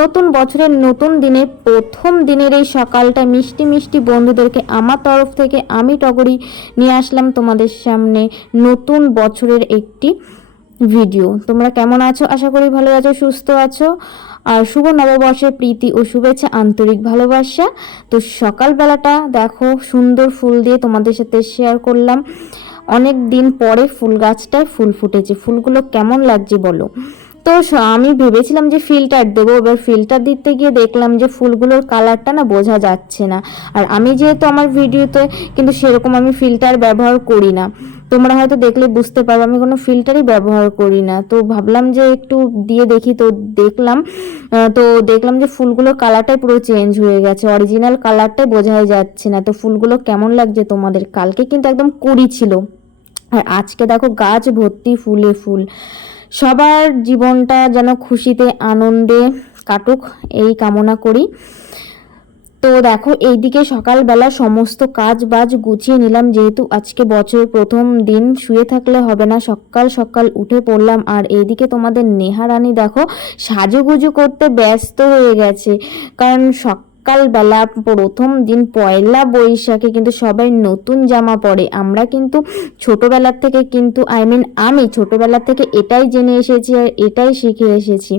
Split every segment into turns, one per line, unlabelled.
নতুন বছরের নতুন দিনে প্রথম দিনের এই সকালটা মিষ্টি মিষ্টি বন্ধুদেরকে আমার তরফ থেকে আমি টগরি নিয়ে আসলাম তোমাদের সামনে নতুন বছরের একটি ভিডিও। তোমরা কেমন আছো? আশা করি ভালো আছো, সুস্থ আছো। আর শুভ নববর্ষের প্রীতি ও শুভেচ্ছা, আন্তরিক ভালোবাসা। তো সকালবেলাটা দেখো, সুন্দর ফুল দিয়ে তোমাদের সাথে শেয়ার করলাম। অনেক দিন পরে ফুল গাছটায় ফুল ফুটেছে। ফুলগুলো কেমন লাগছে বলো? তো আমি ভেবেছিলাম যে ফিল্টার দেবো। এবার ফিল্টার দিতে গিয়ে দেখলাম যে ফুলগুলোর কালারটা না বোঝা যাচ্ছে না। আর আমি যেহেতু আমার ভিডিওতে কিন্তু সেরকম আমি ফিল্টার ব্যবহার করি না। তোমরা হয়তো দেখলে বুঝতে পারবে, আমি কোনো ফিল্টারই ব্যবহার করি না। তো ভাবলাম যে একটু দিয়ে দেখি। তো দেখলাম তো দেখলাম যে ফুলগুলোর কালারটাই পুরো চেঞ্জ হয়ে গেছে। অরিজিনাল কালারটাই বোঝাই যাচ্ছে না। তো ফুলগুলো কেমন লাগছে তোমাদের? কালকে কিন্তু একদম কুড়ি ছিল। আর আজকে দেখো গাছ ভর্তি ফুলে ফুল। সবার জীবনটা যেন খুশিতে আনন্দে কাটুক, এই কামনা করি। তো দেখো, এইদিকে সকালবেলা সমস্ত কাজ বাজ গুছিয়ে নিলাম, যেহেতু আজকে বছরের প্রথম দিন, শুয়ে থাকলে হবে না, সকাল সকাল উঠে পড়লাম। আর এইদিকে তোমাদের নেহা রানী দেখো, সাজুগুজু করতে ব্যস্ত হয়ে গেছে। কারণ সকালবেলা প্রথম দিন পয়লা বৈশাখে কিন্তু সবাই নতুন জামা পরে। আমরা কিন্তু ছোটবেলার থেকে কিন্তু আই মিন আমি ছোটবেলা থেকে এটাই জেনে এসেছি আর এটাই শিখে এসেছি।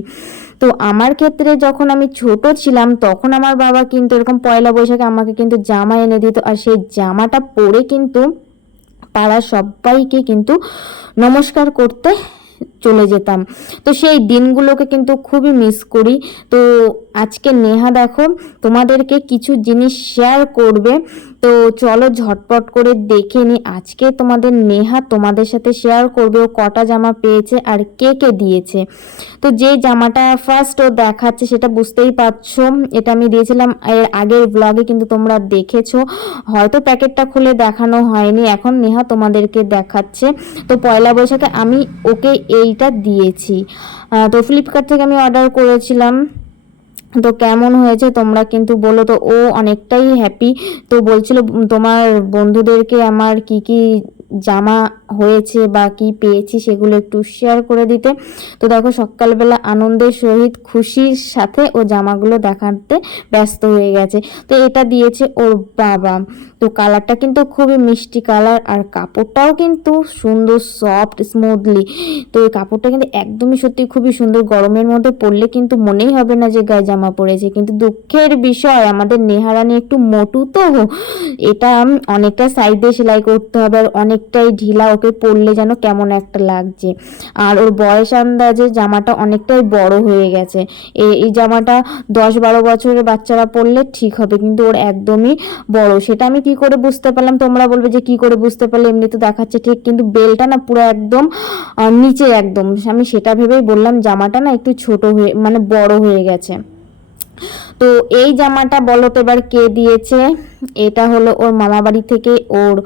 তো আমার ক্ষেত্রে যখন আমি ছোট ছিলাম, তখন আমার বাবা কিন্তু এরকম পয়লা বৈশাখে আমাকে কিন্তু জামা এনে দিত আর সেই জামাটা পরে কিন্তু পাড়ার সবাইকে কিন্তু নমস্কার করতে চলে যেতাম। তো সেই দিনগুলোকে কিন্তু খুবই মিস করি। তো আজকে নেহা দেখো, তোমাদেরকে কিছু জিনিস শেয়ার করবে। তো চলো ঝটপট করে দেখে নি। আজকে তোমাদের নেহা তোমাদের সাথে শেয়ার করবে। ও কটা জামা পেয়েছে আর কে কে দিয়েছে। তো যে জামাটা ফার্স্ট ও দেখাচ্ছে সেটা বুঝতেই পারছ। এটা আমি দিয়েছিলাম এর আগের ব্লগে কিন্তু তোমরা দেখেছ। হয়তো প্যাকেটটা খুলে দেখানো হয়নি। এখন নেহা তোমাদেরকে দেখাচ্ছে। তো পয়লা বৈশাখে আমি ওকে এইটা দিয়েছি। তো ফ্লিপকার্ট থেকে আমি অর্ডার করেছিলাম। তো কেমন হয়েছে তোমরা কিন্তু বলো। তো ও অনেকটাই হ্যাপি তো বলছিল, তোমার বন্ধুদেরকে আমার কি কি জামা হয়েছে বা কি পেয়েছি সেগুলো একটু শেয়ার করে দিতে। তো দেখো সকালবেলা আনন্দের সহিত খুশির সাথে ও জামাগুলো দেখাতে ব্যস্ত হয়ে গেছে। তো এটা দিয়েছে ওর বাবা। তো কালারটা কিন্তু খুবই মিষ্টি কালার আর কাপড়টাও কিন্তু সুন্দর সফট স্মুথলি তো এই কাপড়টা কিন্তু একদমই সত্যি খুবই সুন্দর। গরমের মধ্যে পরলে কিন্তু মনেই হবে না যে গায়ে জামা পড়েছে কিন্তু দুঃখের বিষয়, আমাদের নেহারানি একটু মোটু তো, এটা অনেকটা সাইডে সেলাই করতে হবে। আর অনেকটাই ঢিলা, ওকে পরলে যেন কেমন একটা লাগছে। আর ওর বয়স আন্দাজে জামাটা অনেকটাই বড় হয়ে গেছে। এই জামাটা দশ বারো বছরের বাচ্চারা পরলে ঠিক হবে, কিন্তু ওর একদমই বড়। সেটা আমি কি করে বুঝতে পারলাম? তোমরা বলবে যে কি করে বুঝতে পারলে? এমনি তো দেখাচ্ছে ঠিক, কিন্তু বেলটা না পুরো একদম নিচে একদম। আমি সেটা ভেবেই বললাম, জামাটা না একটু ছোট হয়ে মানে বড় হয়ে গেছে। তো এই জামাটা বলো তো এবার কে দিয়েছে? এটা হলো ওর মামা বাড়ি থেকে ওর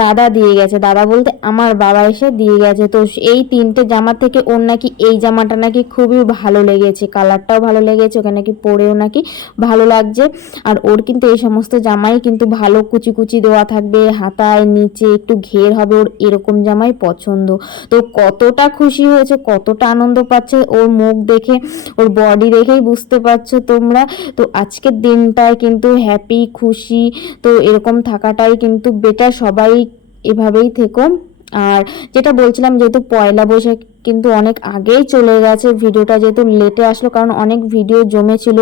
দাদা দিয়ে গেছে। দাদা বলতে আমার বাবা এসে দিয়ে গেছে। তো এই তিনটে জামা থেকে ওর নাকি এই জামাটা নাকি খুবই ভালো লেগেছে। কালারটাও ভালো লেগেছে, ওকে নাকি পরেও নাকি ভালো লাগছে। আর ওর কিন্তু এই সমস্ত জামাই কিন্তু ভালো কুচি কুচি দেওয়া থাকবে। হাতায় নিচে একটু ঘের হবে, ওর এরকম জামাই পছন্দ। তো কতটা খুশি হয়েছে, কতটা আনন্দ পাচ্ছে ওর মুখ দেখে, ওর বডি দেখেই বুঝতে পারছ তোমরা। তো আজকের দিনটায় কিন্তু হ্যাপি খুশি তো এরকম থাকাটাই কিন্তু বেটার সবাই এভাবেই থেকো। আর যেটা বলছিলাম যেহেতু পয়লা বৈশাখ কিন্তু অনেক আগেই চলে গেছে, ভিডিওটা যেহেতু লেটে আসলো কারণ অনেক ভিডিও জমেছিল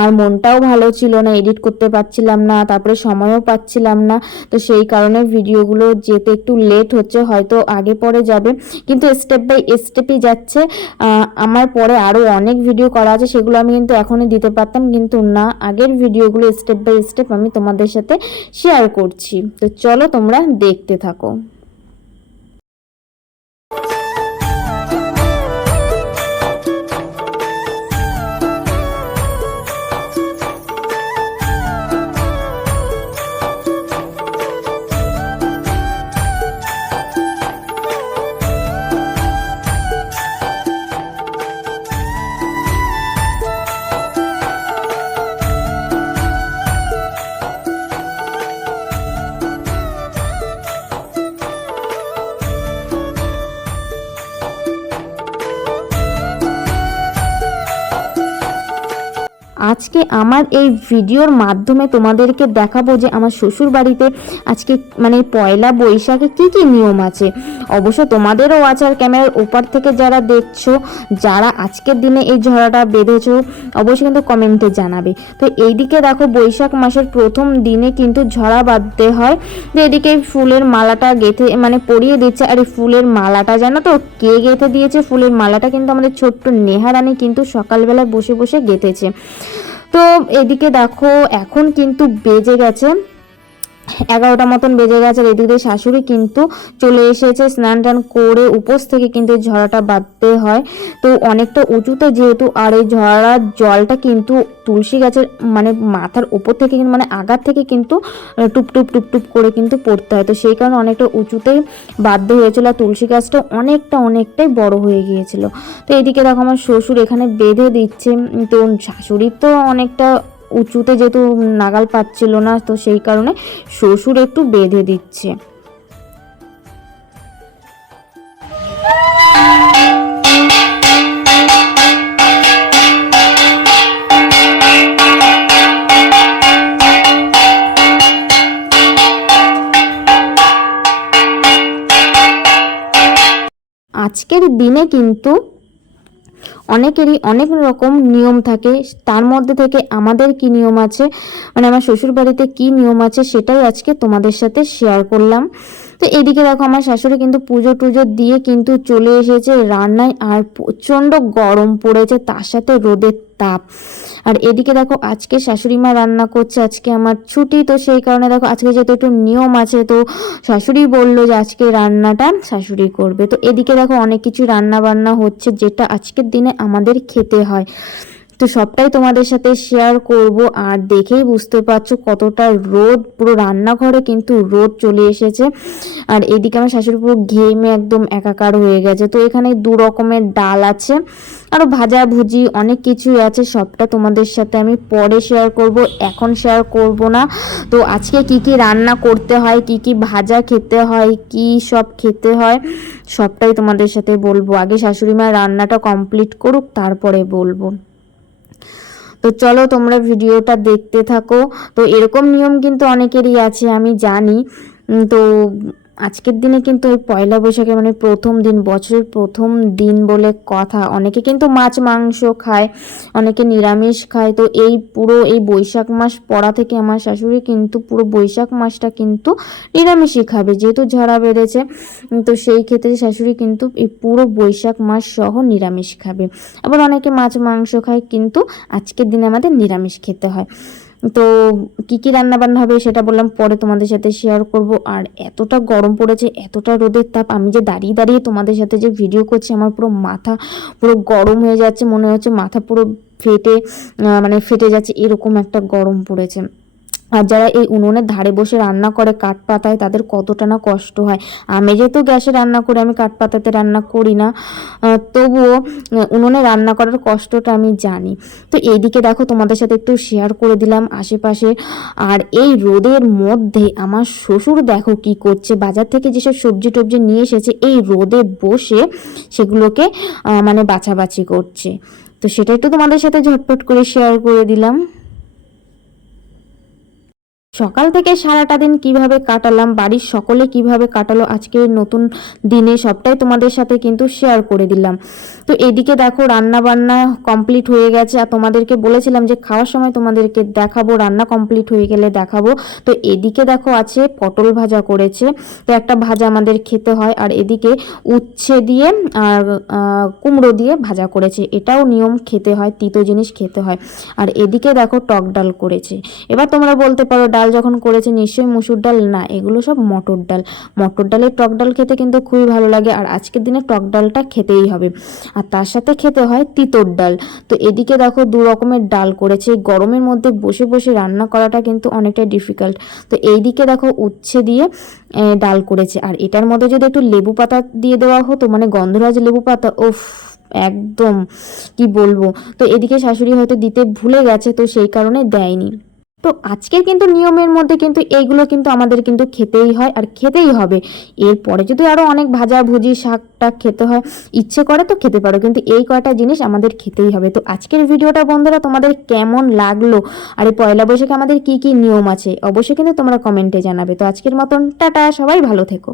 আর মনটাও ভালো ছিল না এডিট করতে পারছিলাম না, তারপরে সময়ও পাচ্ছিলাম না, তো সেই কারণে ভিডিওগুলো যেতে একটু লেট হচ্ছে, হয়তো আগে পরে যাবে। কিন্তু স্টেপ বাই স্টেপই যাচ্ছে। আমার পরে আরও অনেক ভিডিও করা আছে, সেগুলো আমি কিন্তু এখনই দিতে পারতাম, কিন্তু না, আগের ভিডিওগুলো স্টেপ বাই স্টেপ আমি তোমাদের সাথে শেয়ার করছি। তো চলো তোমরা দেখতে থাকো। আজকে আমার এই ভিডিওর মাধ্যমে তোমাদেরকে দেখাবো যে আমার শ্বশুর বাড়িতে আজকে মানে পয়লা বৈশাখে কি কি নিয়ম আছে। অবশ্য তোমাদেরও আছে আর ক্যামেরার ওপার থেকে যারা দেখছ, যারা আজকের দিনে এই ঝড়াটা বেঁধেছো, অবশ্যই কিন্তু কমেন্টে জানাবে। তো এইদিকে দেখো বৈশাখ মাসের প্রথম দিনে কিন্তু ঝরা বাঁধতে হয়। তো এদিকে ফুলের মালাটা গেঁথে মানে পরিয়ে দিচ্ছে আর এই ফুলের মালাটা জানো তো কে গেঁথে দিয়েছে? ফুলের মালাটা কিন্তু আমাদের ছোট্ট নেহারানি কিন্তু সকালবেলা বসে বসে গেঁথেছে। তো এদিকে দেখো এখন কিন্তু বেজে গেছে। এগারোটা মতন বেজে গেছে এদিকে শাশুড়ি কিন্তু চলে এসেছে, স্নান টান করে উপোস থেকে কিন্তু ঝরাটা বাঁধতে হয়। তো অনেকটা উঁচুতে যেহেতু, আর এই ঝরার জলটা কিন্তু তুলসী গাছের মানে মাথার উপর থেকে কিন্তু মানে আগার থেকে কিন্তু টুপ টুপ টুপ টুপ করে কিন্তু পড়তে হয়। তো সেই কারণে অনেকটা উঁচুতেই বাধ্য হয়েছিল, আর তুলসী গাছটা অনেকটা অনেকটাই বড় হয়ে গিয়েছিল। তো এদিকে দেখো আমার শ্বশুর এখানে বেঁধে দিচ্ছে। তো শাশুড়ির তো অনেকটা উঁচুতে যেহেতু নাগাল পাচ্ছিল না, তো সেই কারণে শ্বশুর একটু বেঁধে দিচ্ছে। আজকের দিনে কিন্তু অনেকেরই অনেক রকম নিয়ম থাকে। তার মধ্যে থেকে আমাদের কি নিয়ম আছে? মানে আমার শ্বশুর বাড়িতে কি নিয়ম আছে? সেটাই আজকে তোমাদের সাথে শেয়ার করলাম। তো এদিকে দেখো আমার শাশুড়ি কিন্তু পুজো টুজো দিয়ে কিন্তু চলে এসেছে রান্নায় আর প্রচণ্ড গরম পড়েছে, তার সাথে রোদের তাপ। আর এদিকে দেখো আজকে শাশুড়ি মা রান্না করছে, আজকে আমার ছুটি, তো সেই কারণে দেখো আজকে যেহেতু একটু নিয়ম আছে, তো শাশুড়ি বলল যে আজকে রান্নাটা শাশুড়ি করবে। তো এদিকে দেখো অনেক কিছু রান্না বান্না হচ্ছে, যেটা আজকের দিনে আমাদের খেতে হয়। তো সবটাই তোমাদের সাথে শেয়ার করব আর দেখেই বুঝতে পারছ কতটা রোদ, পুরো রান্নাঘরে কিন্তু রোদ চলে এসেছে। আর এদিকে আমার শাশুড়ি পুরো ঘেমে একদম একাকার হয়ে গেছে। তো এখানে দু রকমের ডাল আছে আরও ভাজা ভুজি অনেক কিছুই আছে, সবটা তোমাদের সাথে আমি পরে শেয়ার করব, এখন শেয়ার করব না। তো আজকে কি কি রান্না করতে হয়, কি কি ভাজা খেতে হয়, কি সব খেতে হয়, সবটাই তোমাদের সাথে বলব। আগে শাশুড়ি মা রান্নাটা কমপ্লিট করুক, তারপরে বলব। তো চলো তোমরা ভিডিওটা দেখতে থাকো। তো এরকম নিয়ম কিন্তু অনেকেরই আছে, আমি জানি। তো আজকের দিনে কিন্তু এই পয়লা বৈশাখে মানে প্রথম দিন, বছরের প্রথম দিন বলে কথা। অনেকে কিন্তু মাছ, মাংস খায়, অনেকে নিরামিষ খায়। তো এই পুরো এই বৈশাখ মাস পড়া থেকে আমার শাশুড়ি কিন্তু পুরো বৈশাখ মাসটা কিন্তু নিরামিষই খাবে, যেহেতু ঝরা বেড়েছে। তো সেই ক্ষেত্রে শাশুড়ি কিন্তু এই পুরো বৈশাখ মাস সহ নিরামিষ খাবে। আবার অনেকে মাছ, মাংস খায়, কিন্তু আজকের দিনে আমাদের নিরামিষ খেতে হয়। তো কি কি রান্না বান্না হবে সেটা বললাম, পরে তোমাদের সাথে শেয়ার করব। আর এতটা গরম পড়েছে, এতটা রোদের তাপ, আমি যে দাঁড়িয়ে দাঁড়িয়ে তোমাদের সাথে যে ভিডিও করছি, আমার পুরো মাথা পুরো গরম হয়ে যাচ্ছে, মনে হচ্ছে মাথা পুরো ফেটে মানে ফেটে যাচ্ছে, এরকম একটা গরম পড়েছে। আর যারা এই উনুনের ধারে বসে রান্না করে কাঠ পাতায়, তাদের কতটা না কষ্ট হয়। আমি যেহেতু গ্যাসে রান্না করি, আমি কাঠ পাতাতে রান্না করি না। তবুও উনুনে রান্না করার কষ্টটা আমি জানি। তো এইদিকে দেখো, তোমাদের সাথে একটু শেয়ার করে দিলাম আশেপাশে। আর এই রোদের মধ্যে আমার শ্বশুর দেখো কি করছে। বাজার থেকে যেসব সবজি টবজি নিয়ে এসেছে, এই রোদে বসে সেগুলোকে মানে বাছাবাছি করছে। তো সেটা একটু তোমাদের সাথে ঝটপট করে শেয়ার করে দিলাম। সকাল থেকে সারাটা দিন কীভাবে কাটালাম, বাড়ির সকলে কীভাবে কাটালো, আজকে নতুন দিনে সবটাই তোমাদের সাথে কিন্তু শেয়ার করে দিলাম। তো এদিকে দেখো রান্না বান্না কমপ্লিট হয়ে গেছে, আর তোমাদেরকে বলেছিলাম যে খাওয়ার সময় তোমাদেরকে দেখাবো, রান্না কমপ্লিট হয়ে গেলে দেখাবো। তো এদিকে দেখো আছে পটল ভাজা করেছে, তো একটা ভাজা আমাদের খেতে হয়, আর এদিকে উচ্ছে দিয়ে আর কুমড়ো দিয়ে ভাজা করেছে, এটাও নিয়ম খেতে হয়, তিতো জিনিস খেতে হয়। আর এদিকে দেখো টক ডাল করেছে। এবার তোমরা বলতে পারো ডাল যখন করেছে নিশ্চয়ই মুসুর ডাল, না, এগুলো সব মটর ডাল। মটর ডালের টক ডাল খেতে কিন্তু খুবই ভালো লাগে আর আজকের দিনে টক ডালটা খেতেই হবে। আর তার সাথে খেতে হয় তিতর ডাল। তো এদিকে দেখো দু রকমের ডাল করেছে। গরমের মধ্যে বসে বসে রান্না করাটা কিন্তু অনেকটা ডিফিকাল্ট তো এইদিকে দেখো উচ্ছে দিয়ে ডাল করেছে। আর এটার মধ্যে যদি একটু লেবু পাতা দিয়ে দেওয়া হতো মানে গন্ধরাজ লেবু পাতা ওফ একদম, কি বলব? তো এদিকে শাশুড়ি হয়তো দিতে ভুলে গেছে, তো সেই কারণে দেয়নি। তো আজকের কিন্তু নিয়মের মধ্যে কিন্তু এইগুলো কিন্তু আমাদের কিন্তু খেতেই হয় আর খেতেই হবে। এরপরে যদি আরও অনেক ভাজা ভুজি শাক টাক খেতে হয়, ইচ্ছে করে তো খেতে পারো, কিন্তু এই কয়টা জিনিস আমাদের খেতেই হবে। তো আজকের ভিডিওটা বন্ধুরা তোমাদের কেমন লাগল? আর এই পয়লা বৈশাখে আমাদের কি কি নিয়ম আছে? অবশ্যই কিন্তু তোমরা কমেন্টে জানাবে। তো আজকের মতন টাটা, সবাই ভালো থেকো।